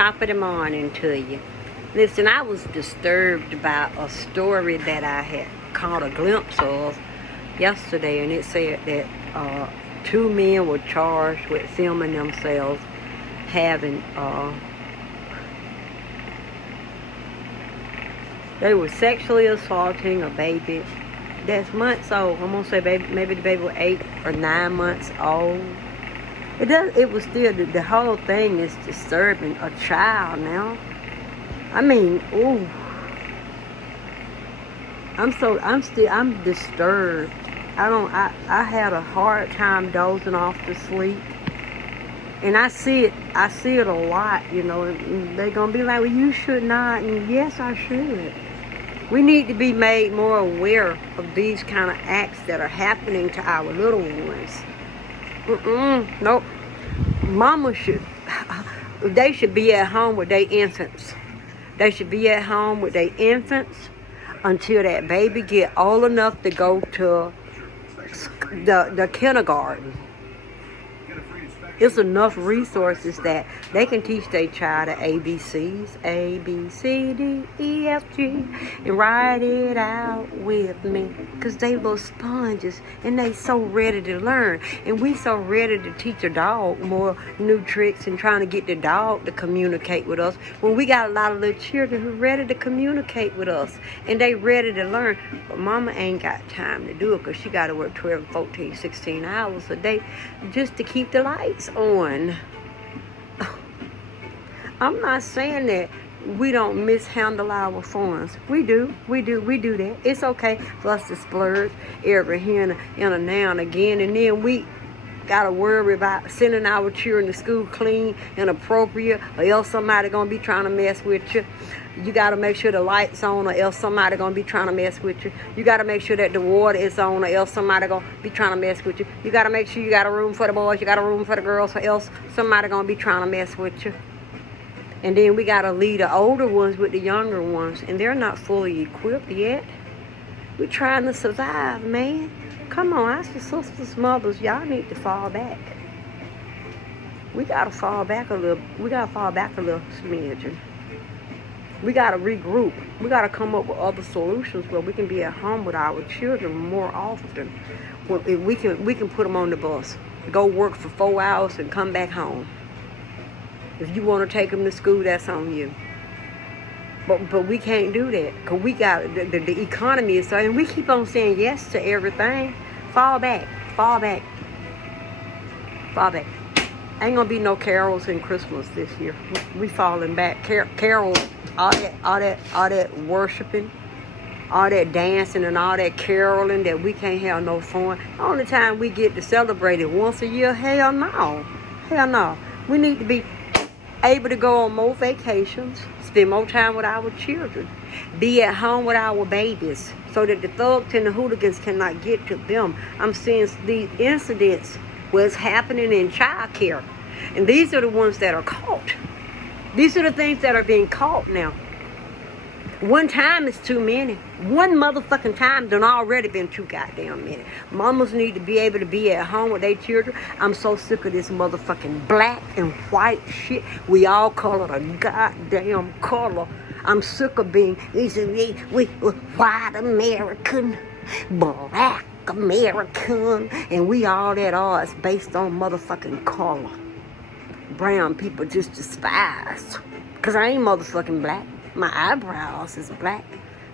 top of the morning to you. Listen, I was disturbed by a story that I had caught a glimpse of yesterday, and it said that 2 men were charged with filming themselves having, they were sexually assaulting a baby that's months old. I'm gonna say baby, maybe the baby was 8 or 9 months old. It was still, the whole thing is disturbing. A child now. I mean, ooh. I'm disturbed. I had a hard time dozing off to sleep. And I see it a lot, you know, and they're gonna be like, well, you should not, and yes, I should. We need to be made more aware of these kind of acts that are happening to our little ones. Nope. Mama they should be at home with their infants. They should be at home with their infants until that baby get old enough to go to the kindergarten. It's enough resources that they can teach their child the ABCs, A, B, C, D, E, F, G, and write it out with me. Because they little sponges, and they so ready to learn. And we so ready to teach a dog more new tricks and trying to get the dog to communicate with us. When we got a lot of little children who ready to communicate with us, and they ready to learn. But mama ain't got time to do it because she got to work 12, 14, 16 hours a day just to keep the lights on. I'm not saying that we don't mishandle our funds. We do that. It's okay for us to splurge every here and now and again, and then we gotta worry about sending our children to school clean and appropriate, or else somebody gonna be trying to mess with you. You gotta make sure the lights on, or else somebody gonna be trying to mess with you. You gotta make sure that the water is on, or else somebody gonna be trying to mess with you. You gotta make sure you got a room for the boys, you got a room for the girls, or else somebody gonna be trying to mess with you. And then we gotta lead the older ones with the younger ones, and they're not fully equipped yet. We're trying to survive, man. Come on, ask your sisters, mothers, y'all need to fall back. We gotta fall back a little. We gotta fall back a little smidgen. We gotta regroup. We gotta come up with other solutions where we can be at home with our children more often. Well, if we can put them on the bus, go work for 4 hours and come back home. If you want to take them to school, that's on you. But we can't do that because we got the economy is so, and we keep on saying yes to everything. Fall back. Ain't gonna be no carols in Christmas this year. We falling back. Carols, all that worshiping, all that dancing and all that caroling that we can't have no fun. The only time we get to celebrate it once a year, hell no. We need to be able to go on more vacations, spend more time with our children, be at home with our babies so that the thugs and the hooligans cannot get to them. I'm seeing these incidents where it's happening in child care, and these are the ones that are caught. These are the things that are being caught now. One time is too many. One motherfucking time done already been too goddamn many. Mamas need to be able to be at home with their children. I'm so sick of this motherfucking black and white shit. We all call it a goddamn color. I'm sick of being we white American, black American, and we all at odds based on motherfucking color. Brown people just despise. Cause I ain't motherfucking black. My eyebrows is black.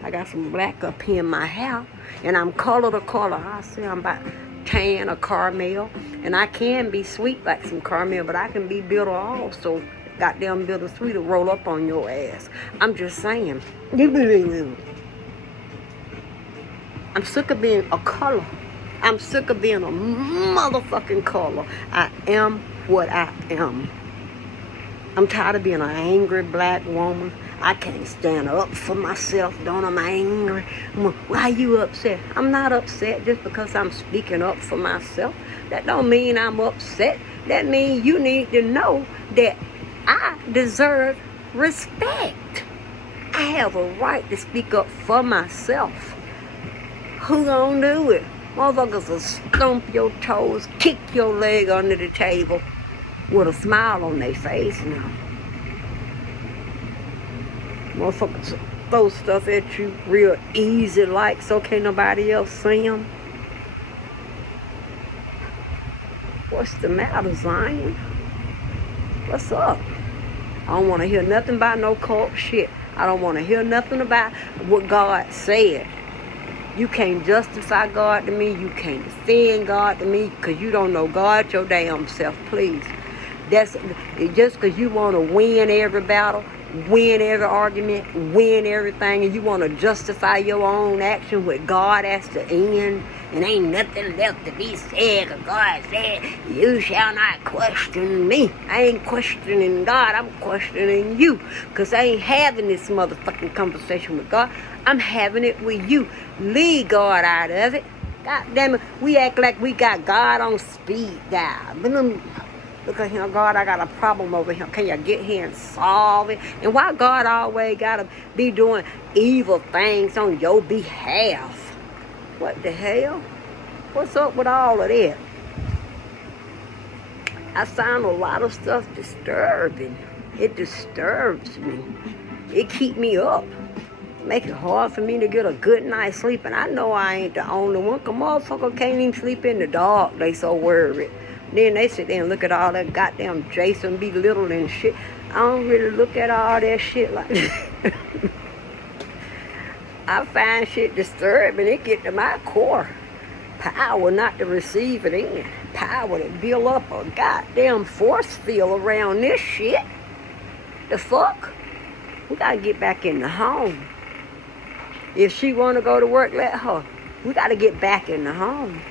I got some black up here in my hair. And I'm color to color. I say I'm about tan or caramel. And I can be sweet like some caramel, but I can be bitter also. Goddamn bitter sweet to roll up on your ass. I'm just saying. I'm sick of being a color. I'm sick of being a motherfucking color. I am what I am. I'm tired of being an angry black woman. I can't stand up for myself, don't I'm angry. Why you upset? I'm not upset just because I'm speaking up for myself. That don't mean I'm upset. That means you need to know that I deserve respect. I have a right to speak up for myself. Who gonna do it? Motherfuckers will stomp your toes, kick your leg under the table with a smile on their face now. Motherfuckers throw stuff at you real easy like so can't nobody else see them. What's the matter, Zion? What's up? I don't want to hear nothing about no cult shit. I don't want to hear nothing about what God said. You can't justify God to me. You can't defend God to me because you don't know God your damn self, please. That's just because you want to win every battle, win every argument, win everything, and you want to justify your own action with God as the end, and ain't nothing left to be said because God said, you shall not question me. I ain't questioning God, I'm questioning you because I ain't having this motherfucking conversation with God. I'm having it with you. Leave God out of it. God damn it, we act like we got God on speed dial. Look at him, God, I got a problem over here. Can you get here and solve it? And why God always got to be doing evil things on your behalf? What the hell? What's up with all of that? I find a lot of stuff disturbing. It disturbs me. It keep me up. Make it hard for me to get a good night's sleep. And I know I ain't the only one. Cause motherfucker can't even sleep in the dark. They so worried. Then they sit there and look at all that goddamn Jason B. Little and shit. I don't really look at all that shit like that. I find shit disturbing. It get to my core. Power not to receive it in. Power to build up a goddamn force field around this shit. The fuck? We gotta get back in the home. If she wanna go to work, let her. We gotta get back in the home.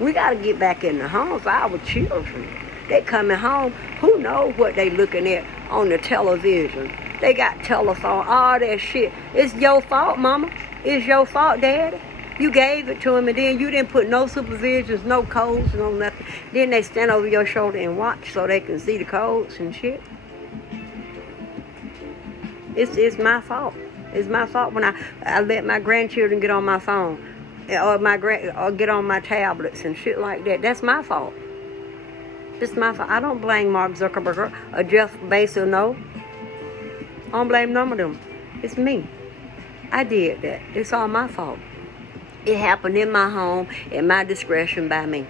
We got to get back in the home for our children. They coming home. Who knows what they looking at on the television? They got telephone, all that shit. It's your fault, mama. It's your fault, daddy. You gave it to them and then you didn't put no supervisions, no codes, no nothing. Then they stand over your shoulder and watch so they can see the codes and shit. It's my fault. It's my fault when I let my grandchildren get on my phone. Or get on my tablets and shit like that. That's my fault. It's my fault. I don't blame Mark Zuckerberg or Jeff Bezos, no. I don't blame none of them. It's me. I did that. It's all my fault. It happened in my home, at my discretion by me.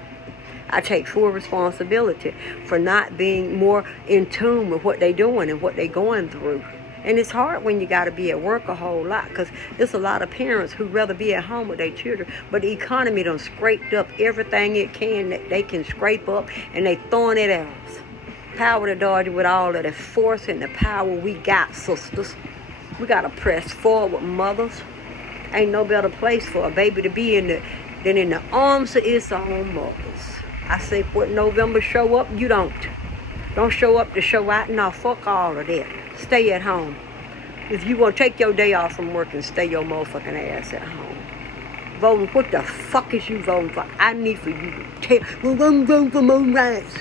I take full responsibility for not being more in tune with what they're doing and what they're going through. And it's hard when you got to be at work a whole lot because there's a lot of parents who'd rather be at home with their children. But the economy done scraped up everything it can that they can scrape up and they throwing it at us. Power to dodge with all of the force and the power we got, sisters. We got to press forward, mothers. Ain't no better place for a baby to be in than in the arms of its own mothers. I say, what November show up, you don't. Don't show up to show out. No, fuck all of that. Stay at home. If you want to take your day off from work and stay your motherfucking ass at home. Voting, what the fuck is you voting for? I need for you to tell, well, I'm voting for my rights.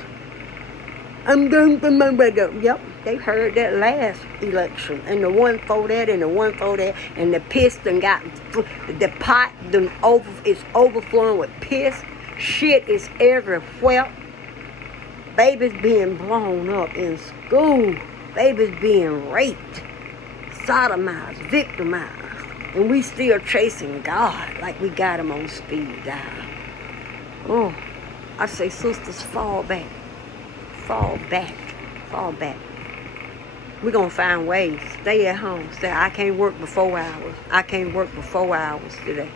I'm voting for my rights. Yep, they heard that last election. And the one for that and the one for that. And the piss done got, the pot done it's overflowing with piss. Shit is everywhere. Babies being blown up in school. Babies being raped, sodomized, victimized. And we still chasing God like we got him on speed dial. Oh, I say, sisters, fall back. Fall back. Fall back. We're going to find ways. Stay at home. Stay. I can't work for 4 hours. I can't work for 4 hours today.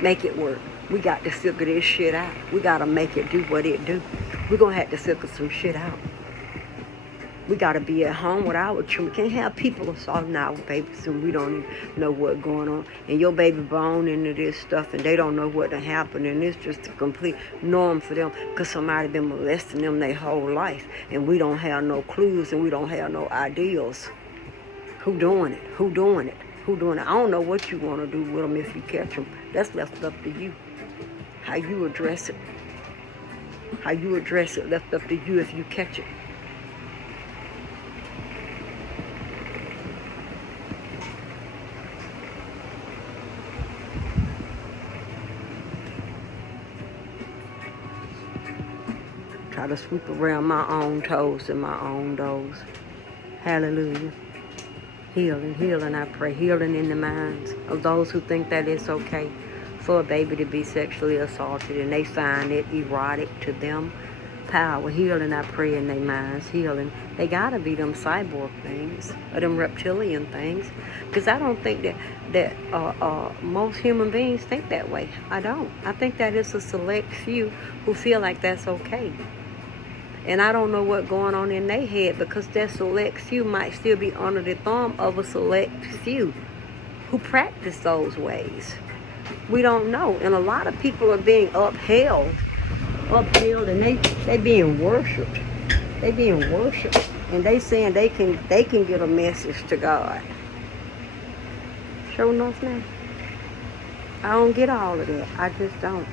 Make it work. We got to figure this shit out. We got to make it do what it do. We're going to have to figure some shit out. We got to be at home with our children. We can't have people assaulting our babies and we don't even know what's going on. And your baby born into this stuff and they don't know what to happen. And it's just a complete norm for them because somebody been molesting them their whole life. And we don't have no clues and we don't have no ideals. Who doing it? Who doing it? Who doing it? I don't know what you want to do with them if you catch them. That's left up to you. How you address it. How you address it left up to you if you catch it. Try to sweep around my own toes and my own doors. Hallelujah. Healing, healing, I pray. Healing in the minds of those who think that it's okay for a baby to be sexually assaulted and they find it erotic to them. Power, healing, I pray, in their minds. Healing. They gotta be them cyborg things or them reptilian things, because I don't think that most human beings think that way. I don't. I think that it's a select few who feel like that's okay. And I don't know what's going on in their head, because that select few might still be under the thumb of a select few who practice those ways. We don't know. And a lot of people are being upheld, and they being worshipped. They being worshipped. And they saying they can get a message to God. Sure enough now. I don't get all of that. I just don't.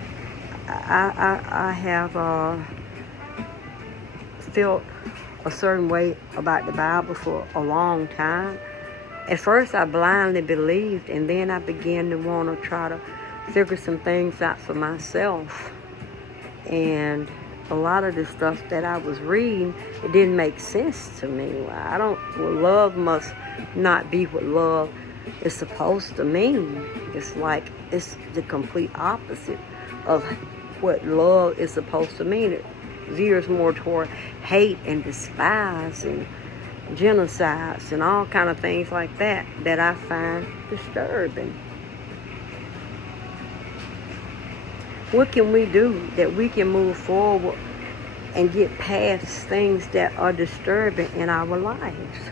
I have felt a certain way about the Bible for a long time. At first I blindly believed, and then I began to want to try to figure some things out for myself. And a lot of the stuff that I was reading, it didn't make sense to me. Love must not be what love is supposed to mean. It's like, it's the complete opposite of what love is supposed to mean. It veers more toward hate and despise and genocides and all kind of things like that I find disturbing. What can we do that we can move forward and get past things that are disturbing in our lives?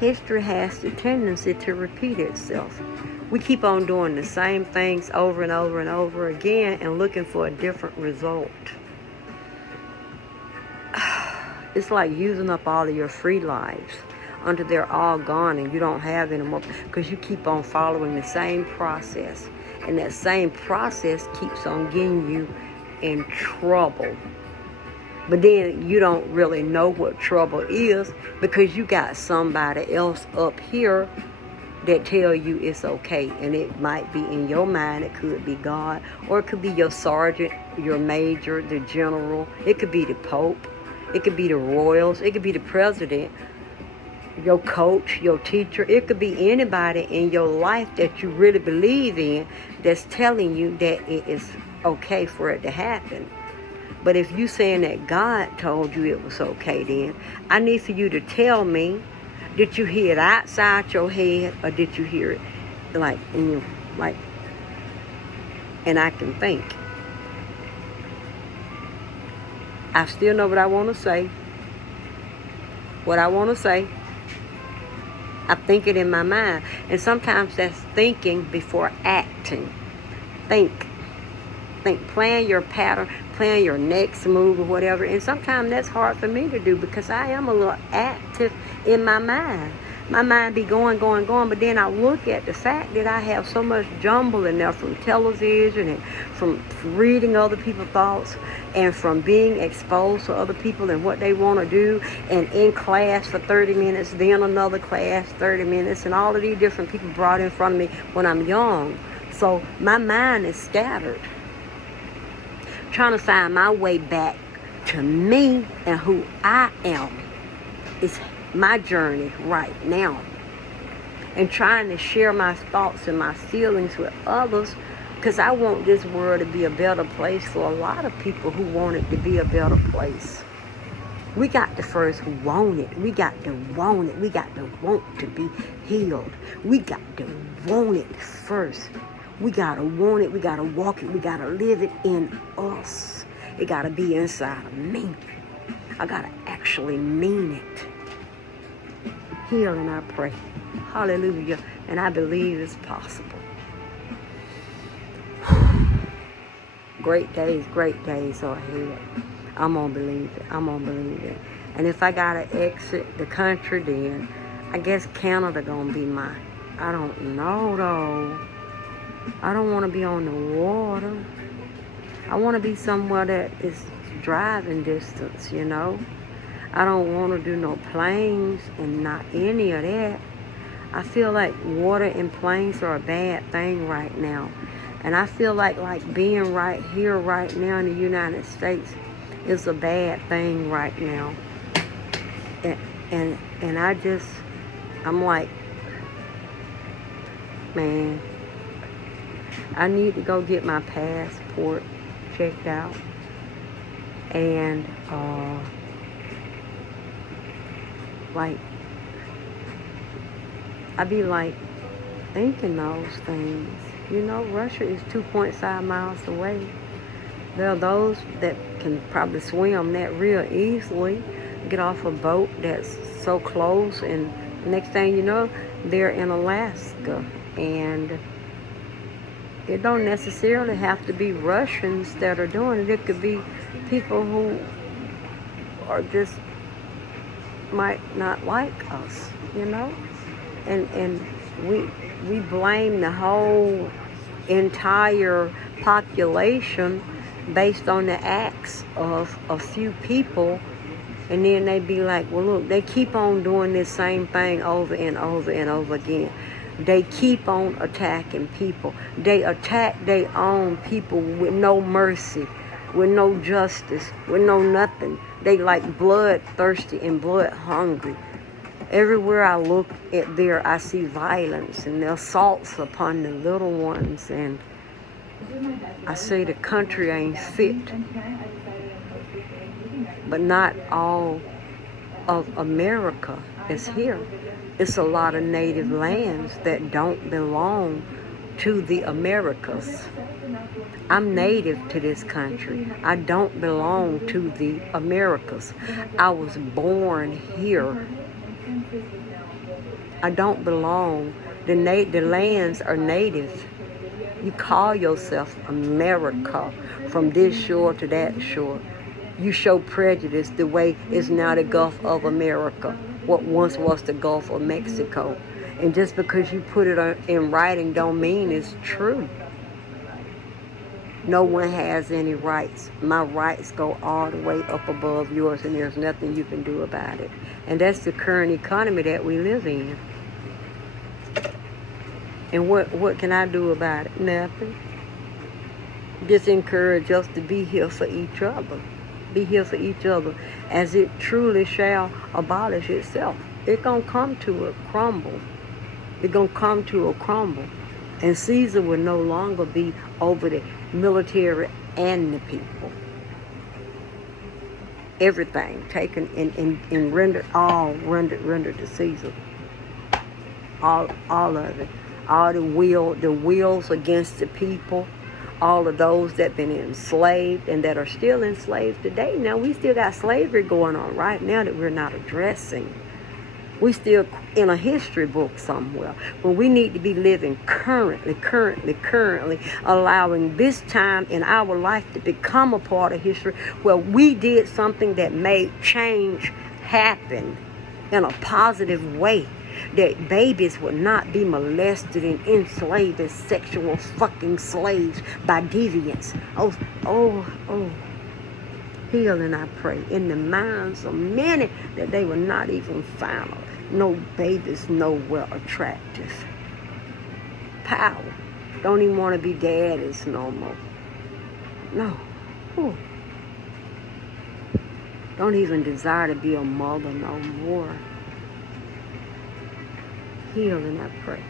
History has the tendency to repeat itself. We keep on doing the same things over and over and over again and looking for a different result. It's like using up all of your free lives until they're all gone and you don't have any more, because you keep on following the same process. And that same process keeps on getting you in trouble. But then you don't really know what trouble is, because you got somebody else up here that tell you it's okay. And it might be in your mind, it could be God, or it could be your sergeant, your major, the general. It could be the Pope. It could be the royals. It could be the president, your coach, your teacher. It could be anybody in your life that you really believe in that's telling you that it is okay for it to happen. But if you saying that God told you it was okay, then I need for you to tell me, did you hear it outside your head, or did you hear it like in your, like, and I can think. I still know what I want to say. What I want to say, I think it in my mind. And sometimes that's thinking before acting. Think, plan your pattern, plan your next move or whatever. And sometimes that's hard for me to do, because I am a little active in my mind. My mind be going, but then I look at the fact that I have so much jumble in there from television and from reading other people's thoughts and from being exposed to other people and what they want to do, and in class for 30 minutes, then another class 30 minutes, and all of these different people brought in front of me when I'm young. So my mind is scattered, trying to find my way back to me and who I am. It's my journey right now, and trying to share my thoughts and my feelings with others, because I want this world to be a better place for a lot of people who want it to be a better place. We got to first want it. We got to want it. We got to want to be healed. We got to want it first. We got to want it. We got to walk it. We got to live it in us. It got to be inside of me. I got to actually mean it. Healing, I pray. Hallelujah. And I believe it's possible. Great days are ahead. I'm going to believe it. And if I got to exit the country, then I guess Canada going to be mine. I don't know, though. I don't want to be on the water. I want to be somewhere that is driving distance, you know. I don't want to do no planes and not any of that. I feel like water and planes are a bad thing right now. And I feel like being right here, right now in the United States is a bad thing right now. And I'm like, Man, I need to go get my passport checked out. And, like, I be like thinking those things. You know, Russia is 2.5 miles away. There are those that can probably swim that real easily, get off a boat that's so close, and next thing you know, they're in Alaska. And it don't necessarily have to be Russians that are doing it. It could be people who are just might not like us, you know? And we blame the whole entire population based on the acts of a few people, and then they be like, well, look, they keep on doing this same thing over and over and over again. They keep on attacking people. They attack their own people with no mercy, with no justice, with no nothing. They like bloodthirsty and blood hungry. Everywhere I look at there, I see violence and the assaults upon the little ones, and I say the country ain't fit. But not all of America is here. It's a lot of native lands that don't belong to the Americas. I'm native to this country. I don't belong to the Americas. I was born here. I don't belong. The lands are native. You call yourself America from this shore to that shore. You show prejudice the way it's now the Gulf of America, what once was the Gulf of Mexico. And just because you put it in writing don't mean it's true. No one has any rights. My rights go all the way up above yours, and there's nothing you can do about it. And that's the current economy that we live in. And what can I do about it? Nothing. Just encourage us to be here for each other. Be here for each other, as it truly shall abolish itself. It's gonna come to a crumble. It's gonna come to a crumble. And Caesar will no longer be over the military and the people. Everything taken and rendered to Caesar. All of it. All the wills against the people. All of those that been enslaved and that are still enslaved today. Now, we still got slavery going on right now that we're not addressing. We still in a history book somewhere. But we need to be living currently, allowing this time in our life to become a part of history where we did something that made change happen in a positive way. That babies would not be molested and enslaved as sexual fucking slaves by deviants. Oh. Healing, I pray, in the minds of many that they were not even found. No babies nowhere attractive. Power. Don't even want to be daddies no more. No. Ooh. Don't even desire to be a mother no more. Healing, I pray.